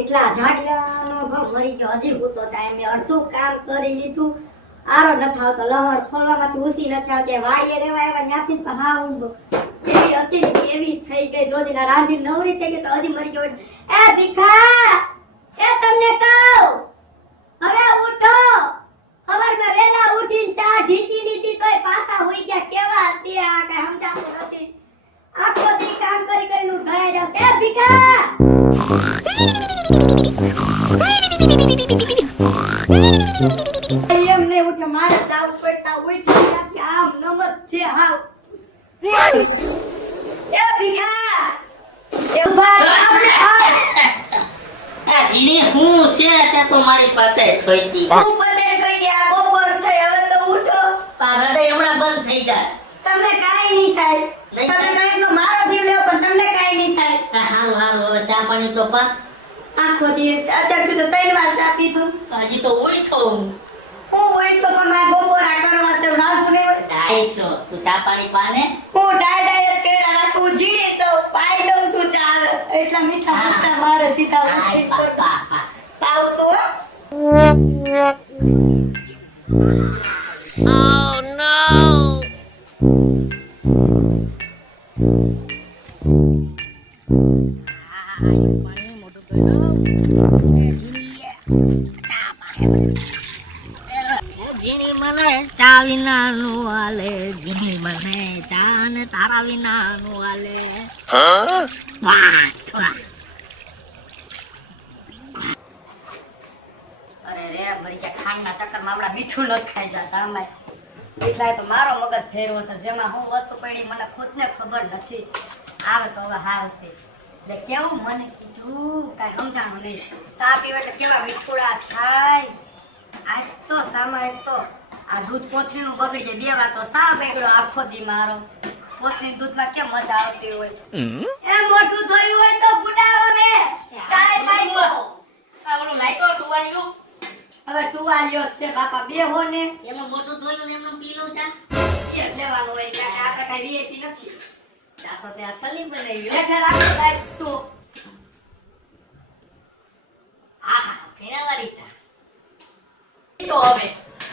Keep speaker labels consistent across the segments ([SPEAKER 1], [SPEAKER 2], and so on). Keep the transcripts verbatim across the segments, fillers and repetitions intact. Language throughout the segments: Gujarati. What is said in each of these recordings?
[SPEAKER 1] કેટલા જાડિયાનો ભાવ મરી ગયો હજી ભૂતો થાય મેં અડધું કામ કરી લીધું આરો નથી આવતો લહર છોલવામાંથી ઉસી નથી આવતી વાડીએ રેવા એવા ત્યાંથી તો હા ઊંઘો એવી હતી એવી થઈ ગઈ જોદીના રાંધી નવરી થઈ ગઈ તો હજી મરી ગયો એ ભીખા એ તમને કહું હવે ઉઠો સવારમાં વેલા ઉઠીને ચા ઢીંચી લીધી તોય પાછા હોઈ ગયા કેવા તે આ કઈ સમજાતું નથી આખો દી કામ કરી કરીને હું ઘરે જાઉં એ ભીખા એમ નહીં ઉઠે મારે જાવું પડતા ઉઠી ત્યાંથી આમ નમત છે હાવ એ ભીખા એ ભાઈ આપણે
[SPEAKER 2] આ જીણી હું છે તે તો મારી પાસે ઠોકી
[SPEAKER 1] તું પતે થઈ ગયા બપોર થઈ હવે તો ઉઠો
[SPEAKER 2] પાગડે હમણાં બંધ થઈ જાય
[SPEAKER 1] તમને કાઈ નહીં થાય તમે કાઈ તો મારો જીવ લેવો પણ તમને કાઈ નહીં થાય
[SPEAKER 2] આ હારું હારું હવે ચા પાણી તો પા
[SPEAKER 1] આખો દી અત્યારથી તો ત્રણ વાર ચા પીધું
[SPEAKER 2] હજી તો ઉઠો હું
[SPEAKER 1] હું ઉઠો તો મારે બપોરા કરવા છે રાતું નહીં હોય
[SPEAKER 2] ડાયસો તું ચા પાણી પાને
[SPEAKER 1] હું ડાય ડાય જ કર્યા રાખું જીને તો પાઈ દઉં છું ચા એટલા મીઠા મસ્તા મારે સીધા ઉઠી
[SPEAKER 2] પા પા પા
[SPEAKER 1] પાવતો
[SPEAKER 3] Oh no!
[SPEAKER 2] જીણી મને ચા વિના નું આલે જીણી મને ચા ને તારા વિના નું આલે
[SPEAKER 3] Huh?
[SPEAKER 2] વાહ વાહ
[SPEAKER 1] અરે રે મરી ગયા ખાંડના ચક્કરમાં હમણાં મીઠું ન ખાઈ જતા અમાય એટલાય તો મારો મગજ ફેરવો છે જેમાં હું વસ્તુ પડી મને ખુદને ખબર નથી આવે તો હવે હાર છે એટલે કેવું મને કીધું કાંઈ સમજાણું નહીં ચા પીવા એટલે કેવા મીઠુડા થાય આજ તો સામા એક તો આ દૂધ કોથળીનું બગડી જાય બે વાર તો સા બગડ્યો આખો દી મારો કોથળી દૂધમાં કેમ મજા આવતી હોય એ મોટું થયું હોય તો ગુડાવો ને ચાય પાઈ દો
[SPEAKER 2] આ ઓલું લાઈટો ટુવાલ્યું
[SPEAKER 1] હવે ટુવાલ્યો છે બાપા બે હો ને
[SPEAKER 2] એમાં મોટું ધોયું ને એમનું પીલું ચા
[SPEAKER 1] એ લેવાનું હોય એટલે આપણે કઈ વીઆઈપી નથી
[SPEAKER 2] ચા તો તે અસલી બનાવી
[SPEAKER 1] એટલે રાખો લાઈટ સો
[SPEAKER 2] આહા ફેરાવાળી ચા
[SPEAKER 1] તો હવે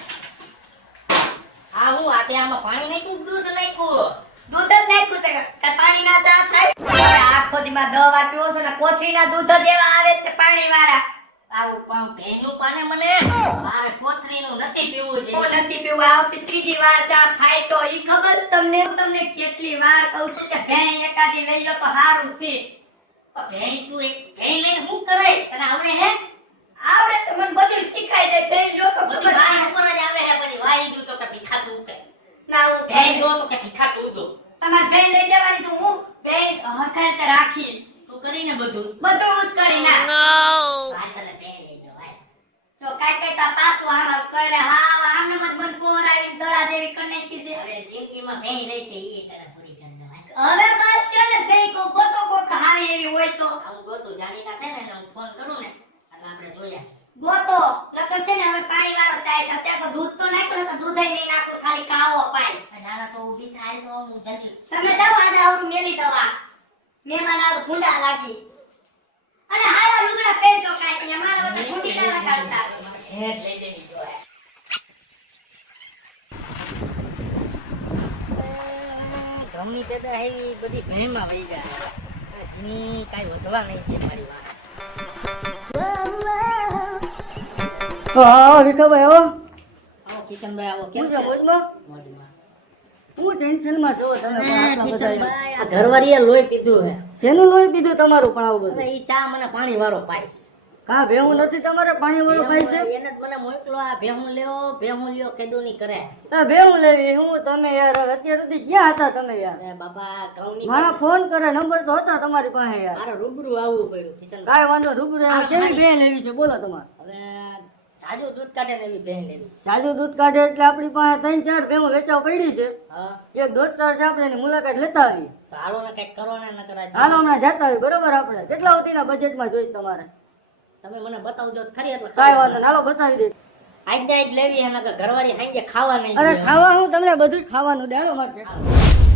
[SPEAKER 2] આ હું આ તે આમાં પાણી નાખ્યું દૂધ નાખ્યું
[SPEAKER 1] દૂધ જ નાખ્યું છે કે પાણી ના ચા થાય હવે આખો દીમાં દવા પીવો છો ને કોથળીના દૂધ જ એવા આવે છે પાણી વાળા
[SPEAKER 2] આવું પણ ભેનું પાને મને મારે કોથળીનું નથી પીવું
[SPEAKER 1] હું
[SPEAKER 2] જોઈએ
[SPEAKER 1] નથી પીવું આવતી ત્રીજી વાર ચા ફાઈટો ઈ ખબર છે તમને હું તમને કેટલી વાર કહું છું કે ભેં એકાદી લઈ લો તો સારું છે
[SPEAKER 2] પણ ભેણ તું એક ભેણ લઈને હું કરાય તને આવડે હે
[SPEAKER 1] આવડે તો મને બધું શીખાઈ જાય ભેં લો તો
[SPEAKER 2] બધી
[SPEAKER 1] ખબર
[SPEAKER 2] વાય
[SPEAKER 1] પડે.
[SPEAKER 2] ઉપર જ આવે હે પછી વાય દઉં તો કે ભીખાતું કે
[SPEAKER 1] ના હું
[SPEAKER 2] ભેણ
[SPEAKER 1] ભેં
[SPEAKER 2] દો તો કે ભીખાતું દો
[SPEAKER 1] તમારે ભેં લઈ જવાની છું હું ભેં હરખા રીતે રાખી
[SPEAKER 2] તું કરીને બધું
[SPEAKER 1] બધું જ કરી ના
[SPEAKER 3] No!
[SPEAKER 2] આ તને ભેણ લઈ દો ભાઈ
[SPEAKER 1] જો કાઈ કાઈ તા પાછું આમ કરે હા આમને મત બન કોરાવી દડા જેવી કરી નાખી છે
[SPEAKER 2] હવે જિંદગીમાં ભેણ રહી છે એ તને પૂરી કરી દેવાય
[SPEAKER 1] હવે બસ કે ને ભેં કો ગોતો કોક હારી એવી હોય તો
[SPEAKER 2] હું ગોતું જાણીતા છે ને એને હું ફોન કરું ને એટલે આપણે જોયા
[SPEAKER 1] ગોતો નકર છે ને હવે પાણી વાળો ચાય છે અત્યારે તો દૂધ તો નાખ્યું ને તો દૂધ નહીં નાખું ખાલી કાવો પાઈશ
[SPEAKER 2] નાના તો ઊભી થાય તો હું જલ્દી
[SPEAKER 1] તમે જાઓ આને આવરું મેલી દવા મહેમાન આવ ભૂંડા લાગી અને હારા લુગડા પહેરજો કાઈ કે મારા વચ્ચે ભૂંડી ના લગાડતા
[SPEAKER 2] ભેણ લઈ દેવી જોઈએ ગમની પેદા આવી બધી ભેણમાં વહી ગયા જીની કાંઈ વધવા નહીં દે મારી વાત
[SPEAKER 4] હા વિકાભાઈ આવો
[SPEAKER 2] આવો કિશનભાઈ આવો કેમ
[SPEAKER 4] હું
[SPEAKER 2] છે
[SPEAKER 4] છે મોજમાં
[SPEAKER 2] મોજમાં.
[SPEAKER 4] હું ટેન્શનમાં છો તમે પણ
[SPEAKER 2] આ
[SPEAKER 4] આટલા બધા
[SPEAKER 2] કિશનભાઈ આ ઘરવાળીએ લોહી પીધું હે
[SPEAKER 4] શેનું લોહી પીધું તમારું પણ આવું
[SPEAKER 2] હવે
[SPEAKER 4] બધું
[SPEAKER 2] ઈ ચા મને પાણી વાળો પાઈશ
[SPEAKER 4] કા ભેહું નથી તમારે પાણી વાળું ખાય છે
[SPEAKER 2] એને જ મને મોકલો આ ભેહું લેવો ભેહું લ્યો કેદું ની કરે
[SPEAKER 4] આ ભેહું લેવી હું તમે યાર અત્યાર સુધી ક્યાં હતા તમે યાર
[SPEAKER 2] અરે બાબા ઘઉંની
[SPEAKER 4] મારા ફોન કરે નંબર તો હતા તમારી પાસે યાર
[SPEAKER 2] મારે રૂબરૂ આવવું પડ્યું કિશનભાઈ
[SPEAKER 4] કાંઈ વાંધો રૂબરૂ આવે. કેવી ભેહ લેવી છે બોલો તમારે
[SPEAKER 2] હવે જાજુ દૂધ કાઢે ને એવી ભેણ લેવી
[SPEAKER 4] સાજુ દૂધ કાઢે એટલે આપણી પાસે ત્રણ ચાર ભેહું વેચાવ પડી છે
[SPEAKER 2] હા
[SPEAKER 4] એક દોસ્તાર છે આપણે એની મુલાકાત લેતા આવી
[SPEAKER 2] તો હાલો ને કઈક કરો ને નકર આ
[SPEAKER 4] હાલો હમણાં જતા આવી બરોબર આપણે કેટલા સુધીના બજેટમાં જોઈશ તમારે
[SPEAKER 2] તમે મને બતાવજો તો ખરી એટલે
[SPEAKER 4] કાંઈ વાંધો નહીં. હાલો બતાવી દે
[SPEAKER 2] આજ આજ લેવી હે નકર ઘરવાળી હાંજે ખાવા નહીં
[SPEAKER 4] અરે
[SPEAKER 2] દે.
[SPEAKER 4] ખાવા હું તમને બધું જ ખાવાનું દે હાલો મારે
[SPEAKER 2] હાલો.